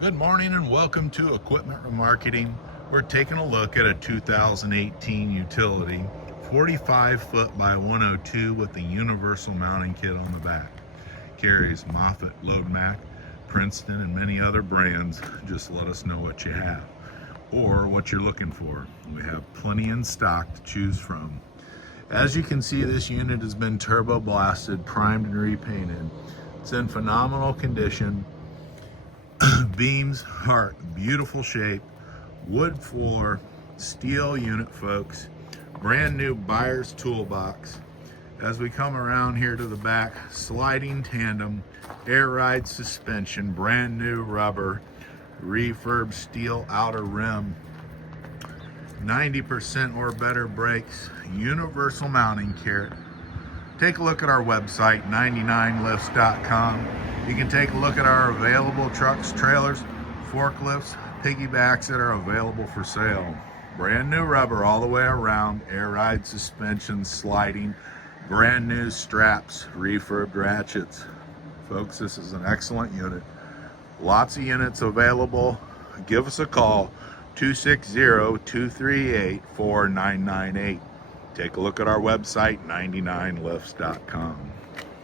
Good morning and welcome to Equipment Remarketing. We're taking a look at a 2018 utility, 45 foot by 102 with a universal mounting kit on the back. Carries Moffett, Loadmac, Princeton, and many other brands. Just let us know what you have or what you're looking for. We have plenty in stock to choose from. As you can see, this unit has been turbo blasted, primed, and repainted. It's in phenomenal condition. Beams are beautiful shape, wood floor, steel unit, folks. Brand new buyer's toolbox. As we come around here to the back, sliding tandem, air ride suspension, brand new rubber, refurb steel outer rim, 90% or better brakes, universal mounting kit. Take a look at our website, 99lifts.com. You can take a look at our available trucks, trailers, forklifts, piggybacks that are available for sale. Brand new rubber all the way around, air ride suspension, sliding, brand new straps, refurbed ratchets. Folks, this is an excellent unit. Lots of units available. Give us a call, 260-238-4998. Take a look at our website, 99lifts.com.